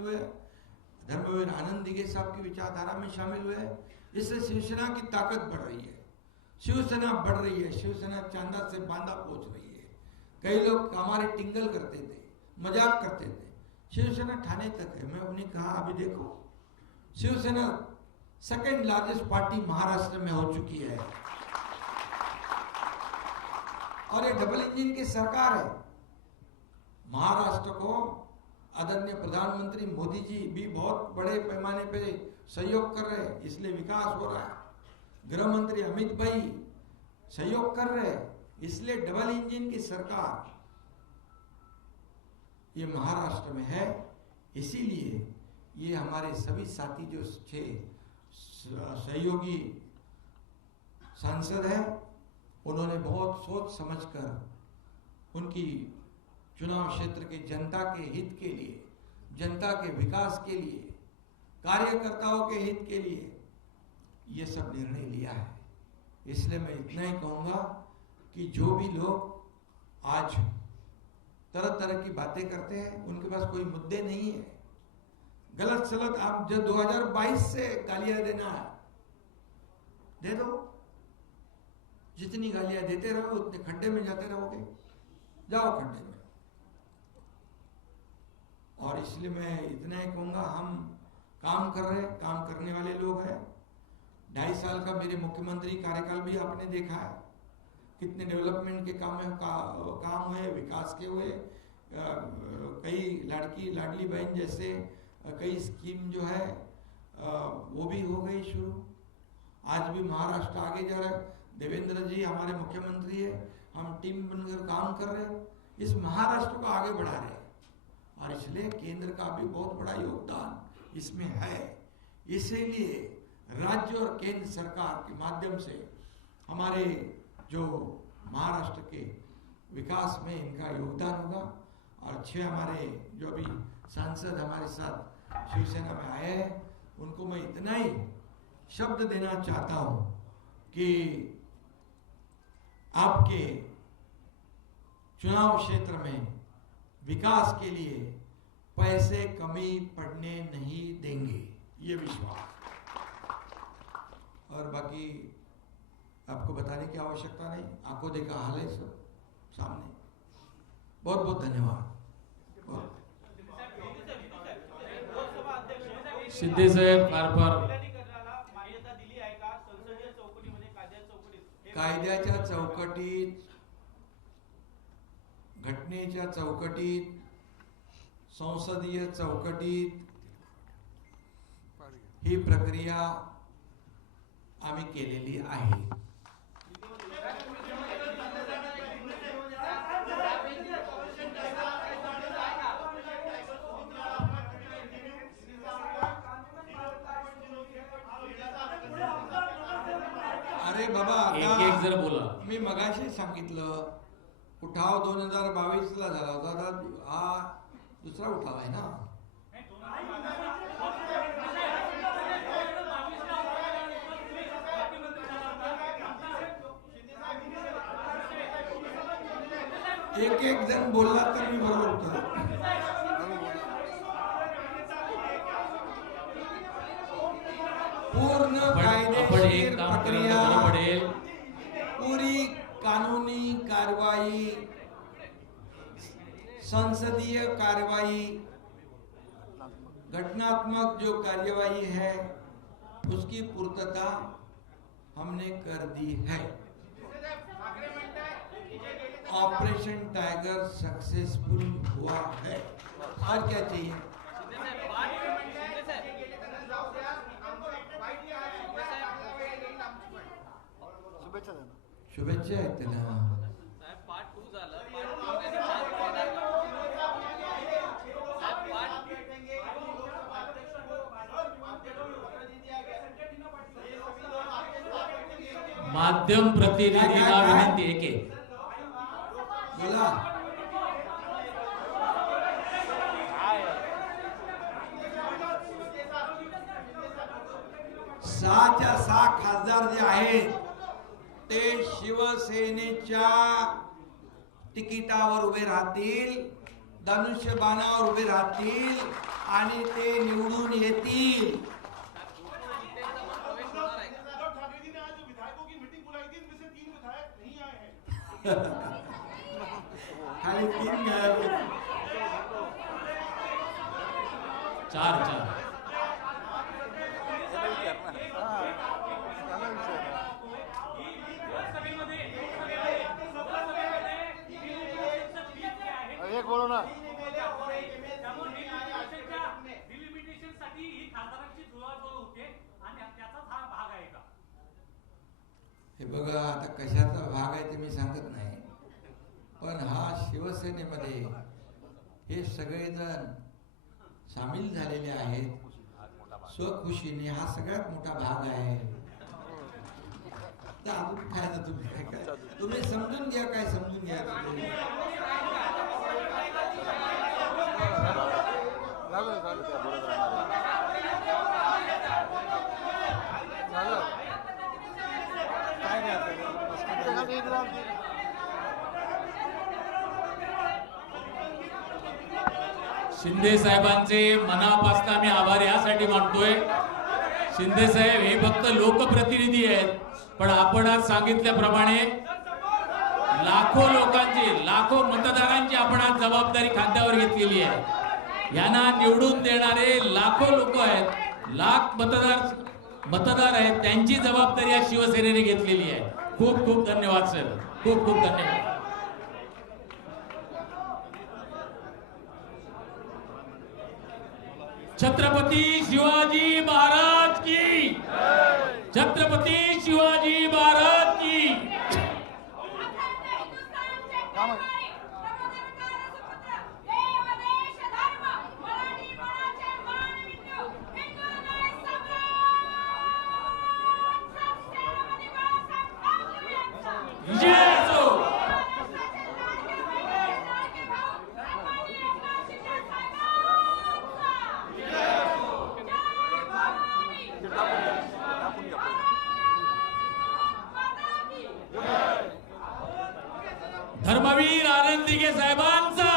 हुए, धर्मवीर आनंद दिघे साहब की विचारधारा में शामिल हुए। इससे शिवसेना की ताकत बढ़ रही है, शिवसेना बढ़ रही है, शिवसेना चांदा से बांदा पहुंच रही है। कई लोग हमारे टिंगल करते थे, मजाक करते थे, शिवसेना ठाणे तक है। मैं उन्हें कहा अभी देखो, Shiv Sena second largest party Maharashtra में हो चुकी है और ये डबल इंजन की सरकार है। महाराष्ट्र को आदरणीय प्रधानमंत्री मोदी जी भी बहुत बड़े पैमाने पे सहयोग कर रहे हैं, इसलिए विकास हो रहा है। गृह मंत्री अमित भाई सहयोग कर रहे हैं, इसलिए डबल इंजन की सरकार ये महाराष्ट्र में है। इसीलिए ये हमारे सभी साथी जो 6 सहयोगी सांसद हैं, उन्होंने बहुत सोच समझकर उनकी चुनाव क्षेत्र के जनता के हित के लिए, जनता के विकास के लिए, कार्यकर्ताओं के हित के लिए ये सब निर्णय लिया है। इसलिए मैं इतना ही कहूँगा कि जो भी लोग आज तरह तरह की बातें करते हैं, उनके पास कोई मुद्दे नहीं है। गलत सलत आप जब 2022 से गालियां देना है दे दो, जितनी गालियां देते रहो उतने खड्डे में जाते रहोगे, जाओ खड्डे में। और इसलिए मैं इतना ही कहूँगा, हम काम कर रहे हैं, काम करने वाले लोग हैं। 2.5 साल का मेरे मुख्यमंत्री कार्यकाल भी आपने देखा है, कितने डेवलपमेंट के काम हुए, विकास के हुए। कई लाडली बहन जैसे कई स्कीम जो है वो भी हो गई शुरू। आज भी महाराष्ट्र आगे जा रहा है। देवेंद्र जी हमारे मुख्यमंत्री है, हम टीम बनकर काम कर रहे हैं, इस महाराष्ट्र को आगे बढ़ा रहे हैं। और इसलिए केंद्र का भी बहुत बड़ा योगदान इसमें है। इसीलिए राज्य और केंद्र सरकार के माध्यम से हमारे जो महाराष्ट्र के विकास में इनका योगदान होगा। और 6 हमारे जो अभी सांसद हमारे साथ शिवसेना में आए हैं, उनको मैं इतना ही शब्द देना चाहता हूं कि आपके चुनाव क्षेत्र में विकास के लिए पैसे कमी पड़ने नहीं देंगे, ये विश्वास। और बाकी आपको बताने की आवश्यकता नहीं, आंखों देखा हाल है सब सामने। बहुत बहुत धन्यवाद। शिंदे साहेब फार कायद्याच्या चौकटीत, घटनेच्या चौकटीत, संसदीय चौकटीत ही प्रक्रिया आम्ही केलेली आहे। अरे बाबा, एक जर बोला, मी मगाशी सांगितलं उठाव 2022 ला झाला होता, आता हा दुसरा उठाव आहे ना। एक जण बोलला तर मी बरोबर उत्तर पूर्ण कायदेशीर प्रक्रिया, पूरी कानूनी कार्रवाई, संसदीय कार्रवाई, घटनात्मक जो कार्यवाही है उसकी पूर्तता हमने कर दी है। ऑपरेशन टाइगर सक्सेसफुल हुआ है। और क्या चाहिए? शुभेच्छा आहेत त्याला। माध्यम प्रतिनिधींना विनंती आहे की बोला। 6च्या 6 खासदार जे आहेत ते शिवसेनेच्या तिकिटावर उभे राहतील, धनुष्यबाणावर उभे राहतील आणि ते निवडून येतील. खाली 3 गायब. 4 एक बोलो ना. हे बघा आता कशाचा भाग आहे ते मी सांगत नाही, पण हा शिवसेनेमध्ये हे सगळेजण सामील झालेले आहेत स्वखुशीने. हा सगळ्यात मोठा भाग आहे. तर अजून काय ना तुम्ही समजून घ्या, काय समजून घ्या. शिंदे साहेबांचे मनापासून आम्ही आभार यासाठी मानतोय. शिंदे साहेब हे फक्त लोकप्रतिनिधी आहेत, पण आपण आज सांगितल्याप्रमाणे लाखो लोकांची, लाखो मतदारांची आपण आज जबाबदारी खांद्यावर घेतलेली आहे. यांना निवडून देणारे लाखो लोक आहेत, लाख मतदार आहेत, त्यांची जबाबदारी आज शिवसेनेने घेतलेली आहे. खूप खूप धन्यवाद सर, खूप खूप धन्यवाद. छत्रपती शिवाजी महाराज की, छत्रपती शिवाजी महाराज की. धर्मवीर आनंदीगे साहेबांचा.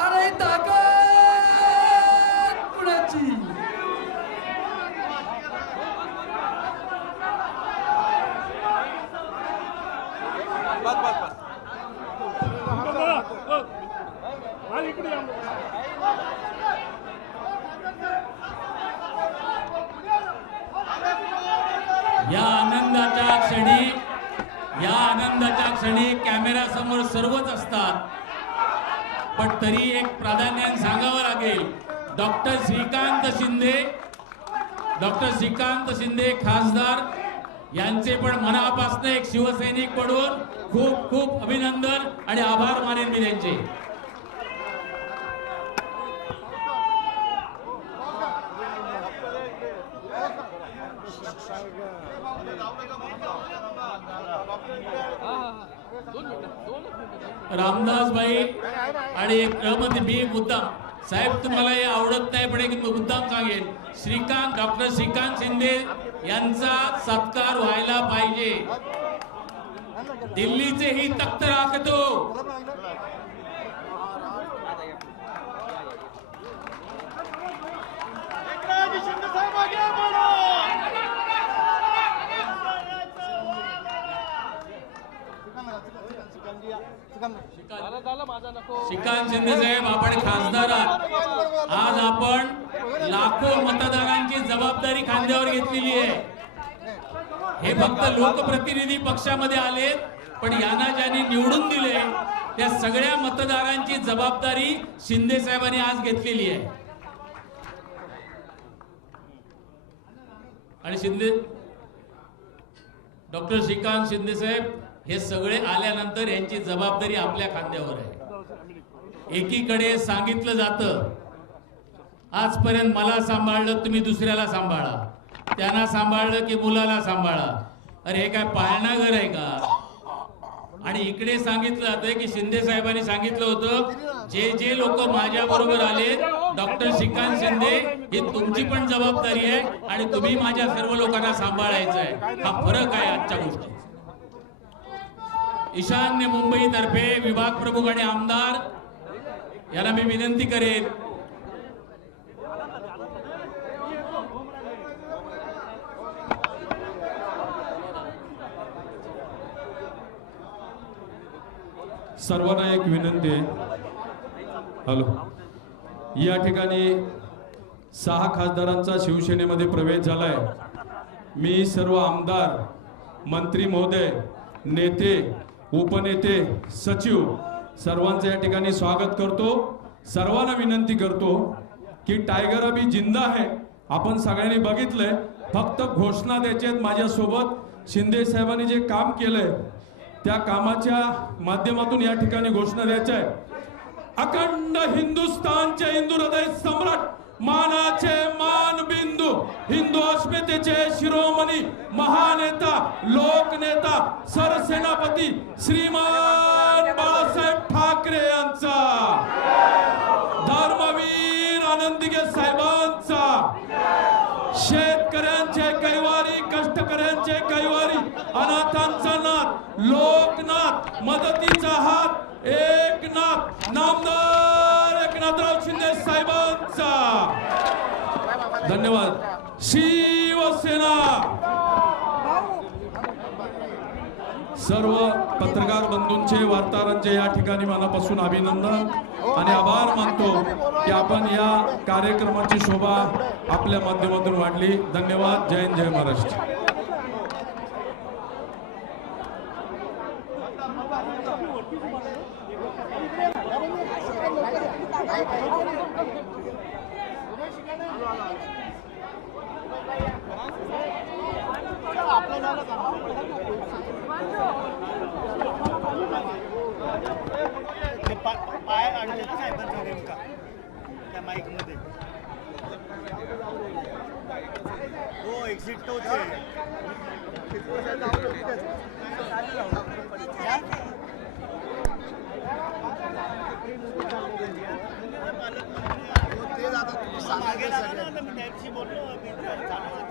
अरे ताकद कुणाची. या आनंदाच्या क्षणी कॅमेरा समोर सर्वच असतात, पण तरी एक प्राधान्याने सांगावं लागेल. डॉक्टर श्रीकांत शिंदे खासदार यांचे पण मनापासून एक शिवसैनिक म्हणून खूप खूप अभिनंदन आणि आभार मानेन मी त्यांचे. दोन मिनिटं रामदास भाई आणि एक मध्ये मी मुद्दाम साहेब तुम्हाला हे आवडत नाही पण एक मुद्दाम सांगेन, डॉक्टर श्रीकांत शिंदे यांचा सत्कार व्हायला पाहिजे. दिल्लीचे ही तख्त राखतो. श्रीकांत शिंदे साहेब, आपण खासदार आहात. आज आपण लाखो मतदारांची जबाबदारी खांद्यावर घेतलेली आहे. हे फक्त लोकप्रतिनिधी पक्षामध्ये आले, पण यांना ज्यांनी निवडून दिले त्या सगळ्या मतदारांची जबाबदारी शिंदे साहेबांनी आज घेतलेली आहे. आणि डॉक्टर श्रीकांत शिंदे साहेब हे सगळे आल्यानंतर यांची जबाबदारी आपल्या खांद्यावर आहे. एकीकडे सांगितलं जातं आजपर्यंत मला सांभाळलं तुम्ही दुसऱ्याला सांभाळा, त्यांना सांभाळलं की मुलाला सांभाळा. अरे हे काय पाळणा घर आहे का? आणि इकडे सांगितलं जातंय की शिंदे साहेबांनी सांगितलं होतं जे लोक माझ्या बरोबर आले, डॉक्टर श्रीकांत शिंदे ही तुमची पण जबाबदारी आहे आणि तुम्ही माझ्या सर्व लोकांना सांभाळायचं आहे. हा फरक आहे आजच्या गोष्टी. ईशान्य मुंबई तर्फे विभाग प्रमुख आणि आमदार यांना मी विनंती करेन, सर्वांना एक विनंती आहे. हॅलो, या ठिकाणी 6 खासदारांचा शिवसेनेमध्ये प्रवेश झालाय. मी सर्व आमदार, मंत्री महोदय, नेते, उपनेते, सचिव सर्वांचं या ठिकाणी स्वागत करतो. सर्वांना विनंती करतो की टायगर अभी जिंदा है. आपण सगळ्यांनी बघितलंय, फक्त घोषणा द्यायच्यात. माझ्यासोबत शिंदे साहेबांनी जे काम केलंय त्या कामाच्या माध्यमातून या ठिकाणी घोषणा द्यायच्या आहे. अखंड हिंदुस्थानचे हिंदू हृदय सम्राट, मानाचे मानबिंदू, हिंदू अस्मितेचे शिरोमणी, महानेता, लोकनेता, सरसेनापती श्रीमान बाळासाहेब ठाकरे यांचा, धर्मवीर आनंदीगे साहेबांचा, शेतकऱ्यांचे कैवारी, कष्टकऱ्यांचे कैवारी, अनाथांचा नाथ, लोकनाथ, मदतीचा हात, एकनाथ, नामदार एकनाथराव शिंदे साहेबांचा. धन्यवाद. शिवसेना. सर्व पत्रकार बंधूंचे, वार्ताहरांचे या ठिकाणी मनापासून अभिनंदन आणि आभार मानतो की आपण या कार्यक्रमाची शोभा आपल्या माध्यमातून वाढली. धन्यवाद. जय हिंद, जय महाराष्ट्र. पाय अडले ना साहेबांचा नेमका त्या माईक मध्ये. हो, एक्झिट तो मागे लागला ना, मी त्याशी बोललो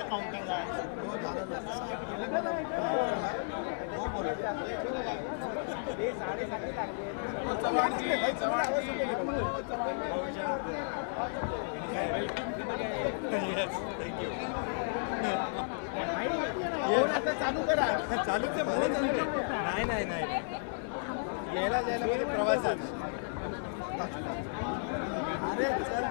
काउंटिंग आहे. चालू करा. चालू ते नाही यायला जायला म्हणजे प्रवासात. अरे चल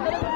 Sabe,